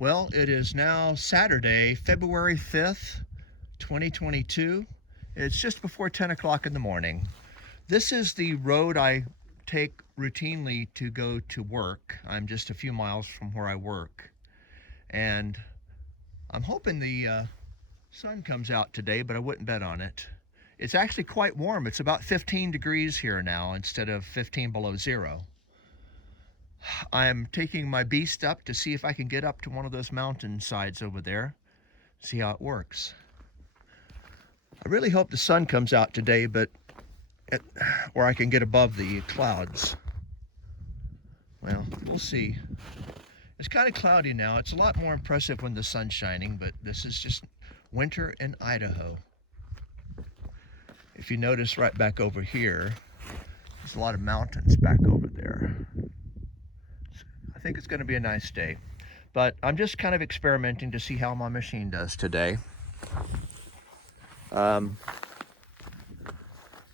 Well, it is now Saturday, February 5th, 2022. It's just before 10 o'clock in the morning. This is the road I take routinely to go to work. I'm just a few miles from where I work. And I'm hoping the sun comes out today, but I wouldn't bet on it. It's actually quite warm. It's about 15 degrees here now instead of 15 below zero. I'm taking my beast up to see if I can get up to one of those mountain sides over there, see how it works. I really hope the sun comes out today, but where I can get above the clouds. Well, we'll see. It's kind of cloudy now. It's a lot more impressive when the sun's shining, but this is just winter in Idaho. If you notice right back over here, there's a lot of mountains back over there. I think it's going to be a nice day, but I'm just kind of experimenting to see how my machine does today.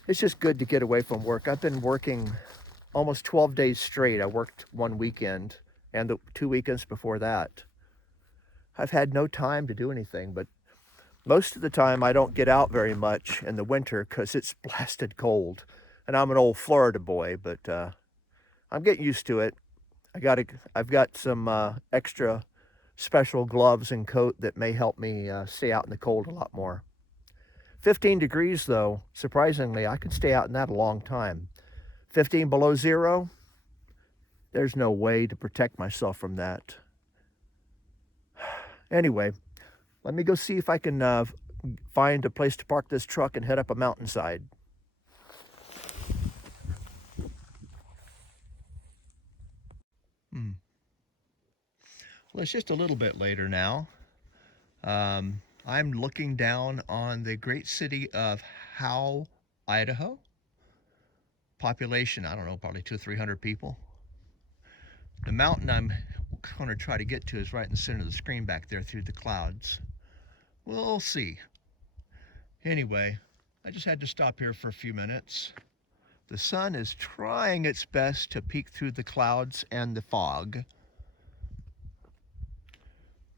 It's just good to get away from work. I've been working almost 12 days straight. I worked one weekend and the 2 weekends before that. I've had no time to do anything, but most of the time I don't get out very much in the winter because it's blasted cold. And I'm an old Florida boy, but I'm getting used to it. I've got some extra special gloves and coat that may help me stay out in the cold a lot more. 15 degrees though, surprisingly, I could stay out in that a long time. 15 below zero, there's no way to protect myself from that. Anyway, let me go see if I can find a place to park this truck and head up a mountainside. Well, it's just a little bit later now. I'm looking down on the great city of Howe, Idaho. Population, I don't know, probably 200 or 300 people. The mountain I'm going to try to get to is right in the center of the screen back there through the clouds. We'll see. Anyway, I just had to stop here for a few minutes. The sun is trying its best to peek through the clouds and the fog.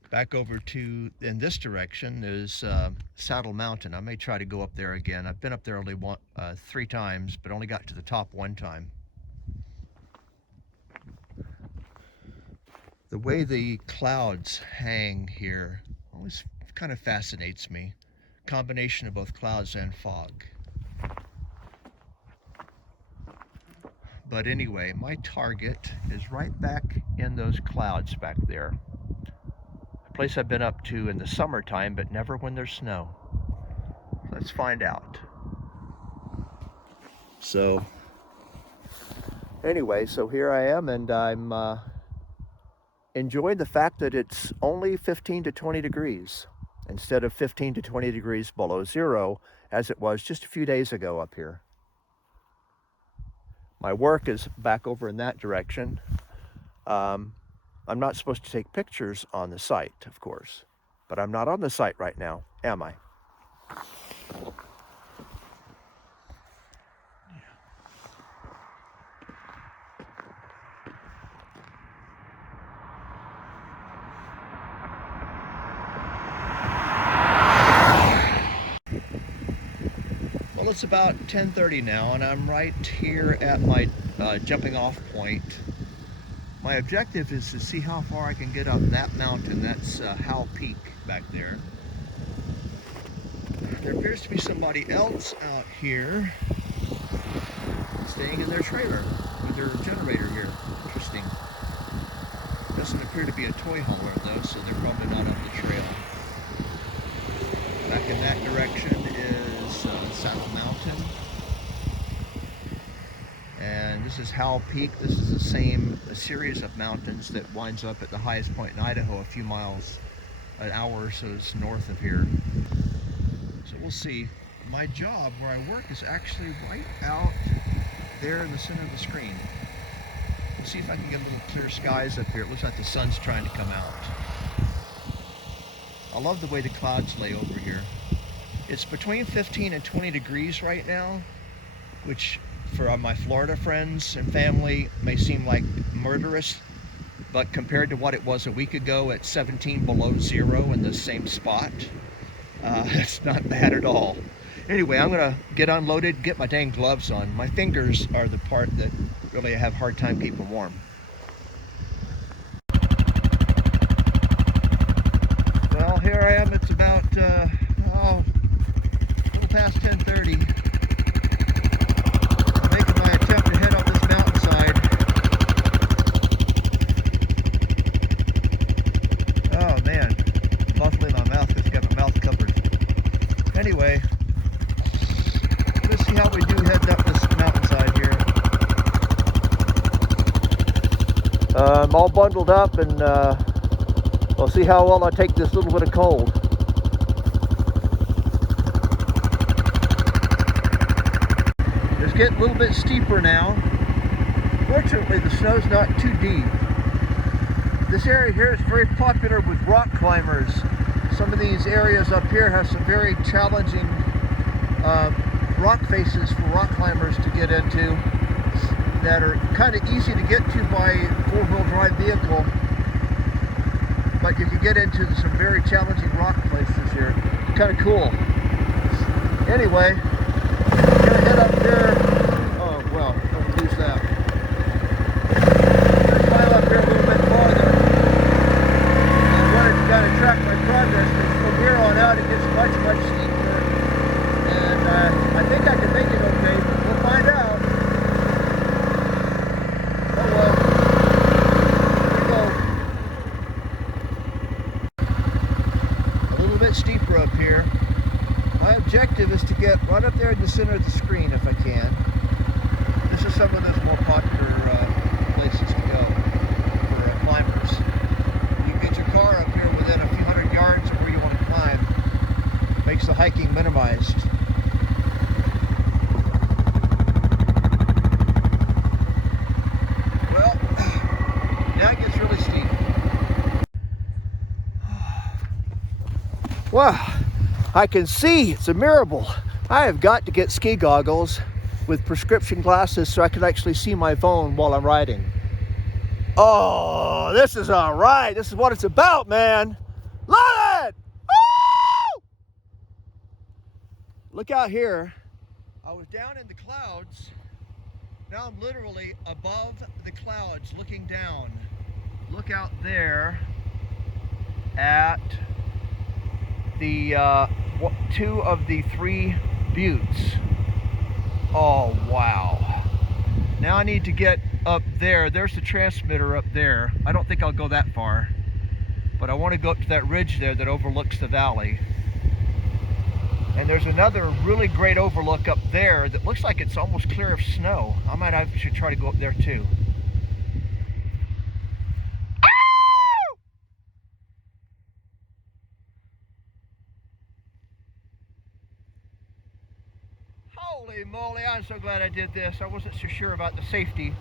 Back over to, in this direction, is Saddle Mountain. I may try to go up there again. I've been up there only 3 times, but only got to the top 1 time. The way the clouds hang here always kind of fascinates me. Combination of both clouds and fog. But anyway, my target is right back in those clouds back there. Place I've been up to in the summertime, but never when there's snow. Let's find out. So anyway, so here I am, and I'm enjoying the fact that it's only 15 to 20 degrees instead of 15 to 20 degrees below zero as it was just a few days ago up here. My work is back over in that direction. I'm not supposed to take pictures on the site, of course, but I'm not on the site right now, am I? Well, it's about 10:30 now, and I'm right here at my jumping off point. My objective is to see how far I can get up that mountain. That's Howe Peak back there. There appears to be somebody else out here staying in their trailer with their generator here. Interesting. Doesn't appear to be a toy hauler though, so they're probably not up the trail. Back in that direction is Saddle Mountain. And this is Howe Peak. This is the same series of mountains that winds up at the highest point in Idaho, a few miles, an hour or so north of here. So we'll see. My job where I work is actually right out there in the center of the screen. We'll see if I can get a little clear skies up here. It looks like the sun's trying to come out. I love the way the clouds lay over here. It's between 15 and 20 degrees right now, which for my Florida friends and family may seem like murderous but compared to what it was a week ago at 17 below zero in the same spot, it's not bad at all. Anyway, I'm gonna get unloaded, get my dang gloves on. My fingers are the part that really have a hard time keeping warm. Well, here I am. It's about a little past 10:30. I'm making my attempt to head up this mountainside. Oh man, muffling my mouth because I've got my mouth covered. Anyway, let's see how we do heading up this mountainside here. I'm all bundled up, and we'll see how well I take this little bit of cold. It's getting a little bit steeper now. Fortunately, the snow's not too deep. This area here is very popular with rock climbers. Some of these areas up here have some very challenging rock faces for rock climbers to get into that are kind of easy to get to by four-wheel drive vehicle, but you can get into some very challenging rock places here. Kind of cool. Anyway, I'm gonna head up there. Oh well, don't lose that. I'm gonna climb up here a little bit farther. I wanted to kind of track my progress, because from here on out it gets much steeper, and I think I can make it okay, but we'll find out. Oh well. Steeper up here. My objective is to get right up there in the center of the screen if I can. This is some of those more popular places to go for climbers. You can get your car up here within a few hundred yards of where you want to climb. Makes the hiking minimized. Well, now it gets really steep. Wow, I can see. It's a miracle. I have got to get ski goggles with prescription glasses so I can actually see my phone while I'm riding. Oh, this is all right. This is what it's about, man. Love it! Woo! Look out here. I was down in the clouds. Now I'm literally above the clouds looking down. Look out there at the two of the three buttes. Oh wow. Now I need to get up there. There's the transmitter up there. I don't think I'll go that far, but I want to go up to that ridge there that overlooks the valley. And there's another really great overlook up there that looks like it's almost clear of snow. I should try to go up there too. Holy moly, I'm so glad I did this. I wasn't so sure about the safety,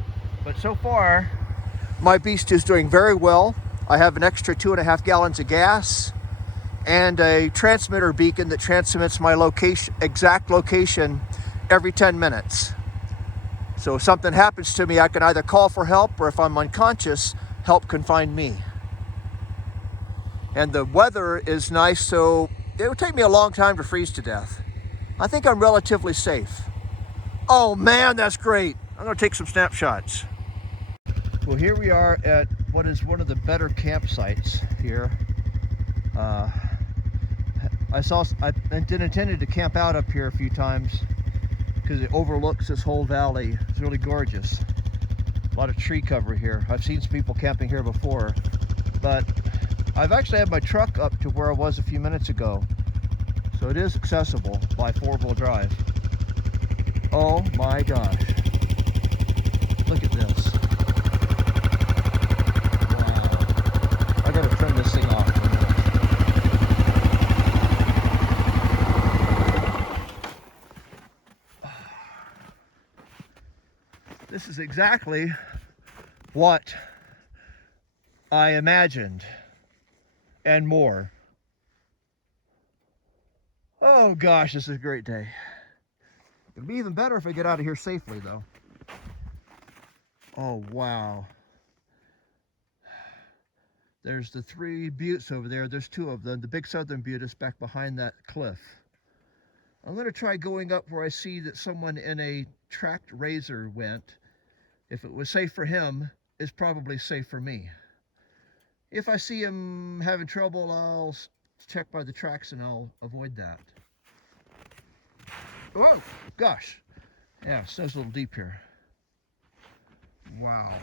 but so far my beast is doing very well. I have an extra 2.5 gallons of gas and a transmitter beacon that transmits my exact location every 10 minutes. So if something happens to me, I can either call for help, or if I'm unconscious, help can find me. And the weather is nice, so it would take me a long time to freeze to death. I think I'm relatively safe. Oh man, that's great. I'm gonna take some snapshots. Well, here we are at what is one of the better campsites here. I intended to camp out up here a few times because it overlooks this whole valley. It's really gorgeous. A lot of tree cover here. I've seen some people camping here before, but I've actually had my truck up to where I was a few minutes ago. So it is accessible by four-wheel drive. Oh my gosh. Look at this. Wow. I gotta turn this thing off. This is exactly what I imagined and more. Oh gosh, this is a great day. It'll be even better if I get out of here safely though. Oh wow. There's the 3 buttes over there. There's 2 of them. The big southern butte is back behind that cliff. I'm going to try going up where I see that someone in a tracked razor went. If it was safe for him, it's probably safe for me. If I see him having trouble, I'll check by the tracks and I'll avoid that. Whoa, gosh. Yeah, snow's a little deep here. Wow.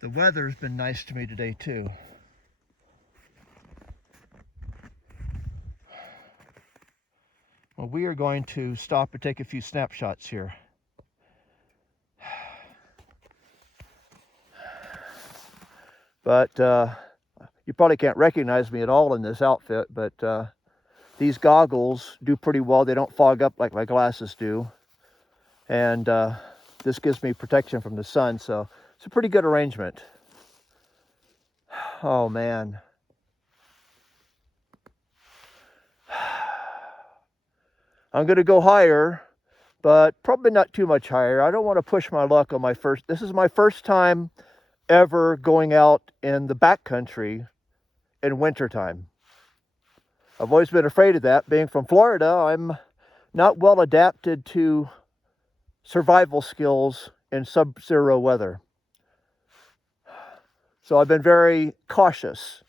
The weather's been nice to me today too. Well, we are going to stop and take a few snapshots here. But you probably can't recognize me at all in this outfit, but these goggles do pretty well. They don't fog up like my glasses do. And this gives me protection from the sun, so it's a pretty good arrangement. Oh man. I'm gonna go higher, but probably not too much higher. I don't want to push my luck on my first. This is my first time ever going out in the backcountry in wintertime. I've always been afraid of that. Being from Florida, I'm not well adapted to survival skills in sub-zero weather. So I've been very cautious.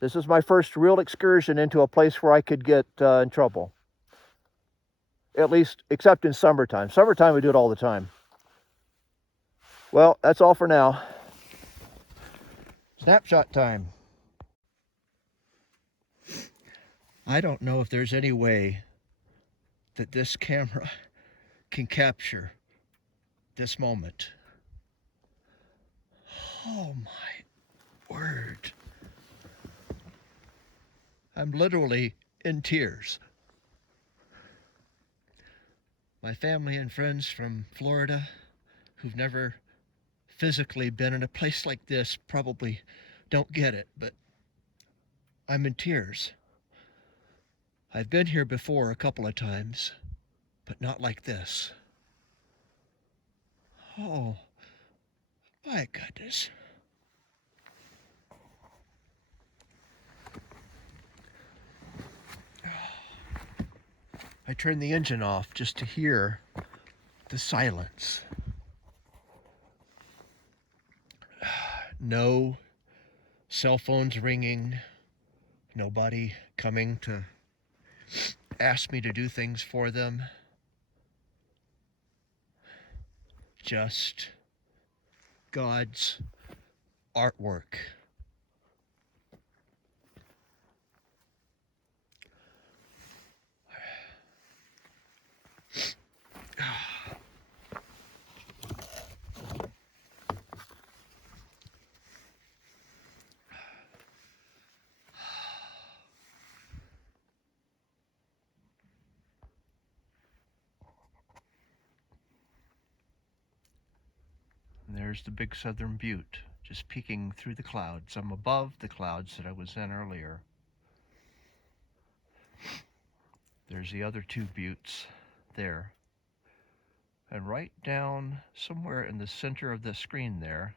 This is my first real excursion into a place where I could get in trouble. At least, except in summertime. Summertime, we do it all the time. Well, that's all for now. Snapshot time. I don't know if there's any way that this camera can capture this moment. Oh my word. I'm literally in tears. My family and friends from Florida who've never physically been in a place like this probably don't get it, but I'm in tears. I've been here before a couple of times, but not like this. Oh, my goodness. I turned the engine off just to hear the silence. No cell phones ringing, nobody coming to ask me to do things for them. Just God's artwork. And there's the big southern butte, just peeking through the clouds. I'm above the clouds that I was in earlier. There's the other 2 buttes there. And right down somewhere in the center of the screen there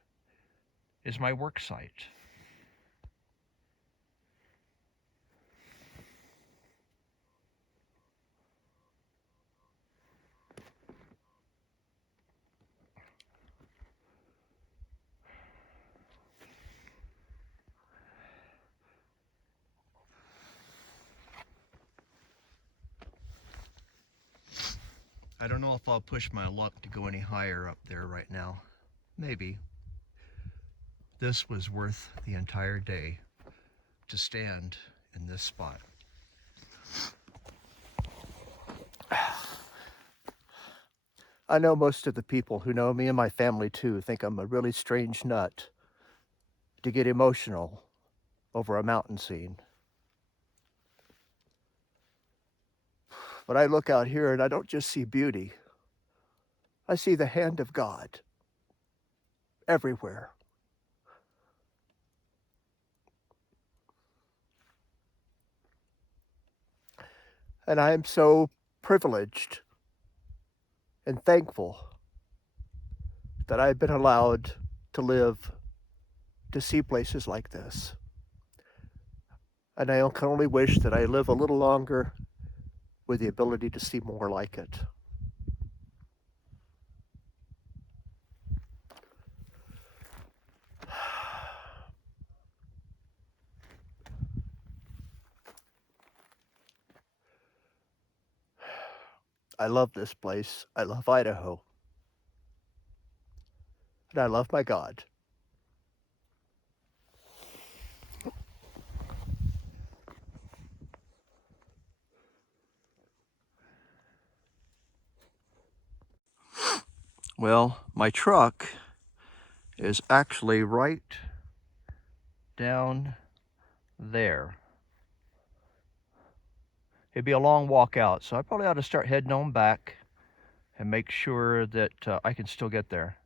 is my work site. I don't know if I'll push my luck to go any higher up there right now. Maybe. This was worth the entire day to stand in this spot. I know most of the people who know me and my family too think I'm a really strange nut to get emotional over a mountain scene. But I look out here and I don't just see beauty. I see the hand of God everywhere. And I am so privileged and thankful that I've been allowed to live to see places like this. And I can only wish that I live a little longer with the ability to see more like it. I love this place. I love Idaho. And I love my God. Well, my truck is actually right down there. It'd be a long walk out, so I probably ought to start heading on back and make sure that I can still get there.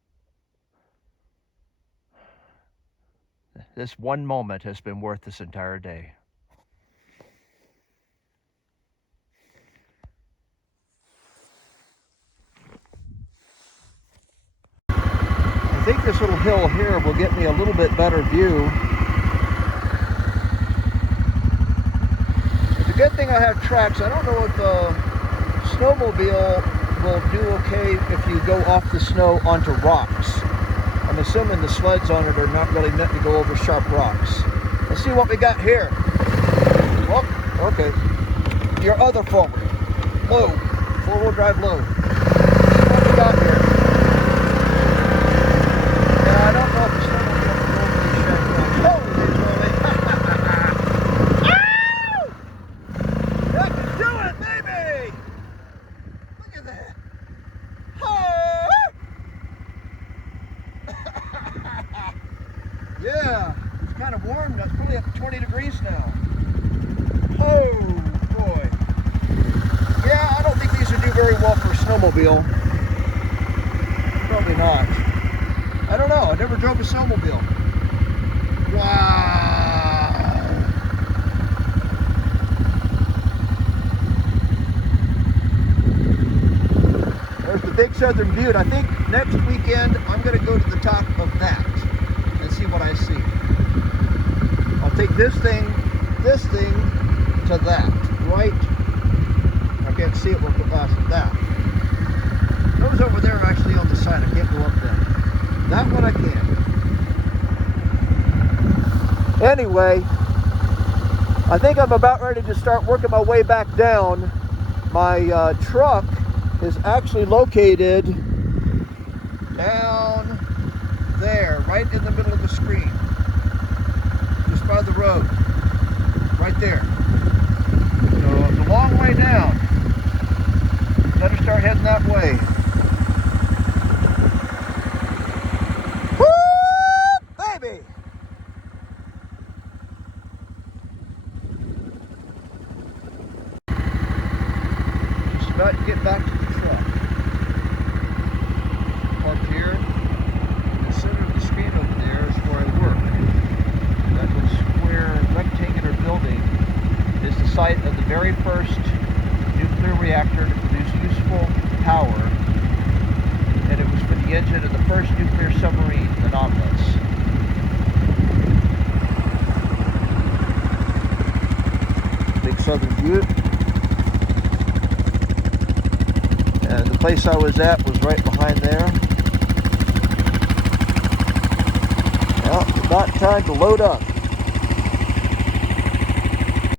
This one moment has been worth this entire day. I think this little hill here will get me a little bit better view. It's a good thing I have tracks. I don't know if the snowmobile will do okay if you go off the snow onto rocks. I'm assuming the sleds on it are not really meant to go over sharp rocks. Let's see what we got here. Oh, okay. Your other forward. Low. Four-wheel drive low. Let's see what we got here. Yeah, I don't know if the snowmobile will go over these sharp rocks. Holy moly. Ow! I can do it, baby! Look at that. Yeah, it's kind of warm now. It's probably up to 20 degrees now. Oh, boy. Yeah, I don't think these would do very well for a snowmobile. Probably not. I don't know. I never drove a snowmobile. Wow. There's the Big Southern Butte. I think next weekend I'm going to go to the top of that and see what I see. I'll take this thing to that, right? I can't see it, we'll go past that. Those over there are actually on the side, I can't go up them. That one I can. Anyway, I think I'm about ready to start working my way back down. My truck is actually located down there, right in the middle of the screen, just by the road, right there. So it's a long way down. Better start heading that way. Woo, baby! Just about to get back to the truck. Parked here. In the center of the screen over there is where I work. That little square rectangular building is the site of the very first nuclear reactor to produce useful power, and it was for the engine of the first nuclear submarine, the Nautilus. Big Southern Butte. And the place I was at was right behind there. Well, it's about time to load up.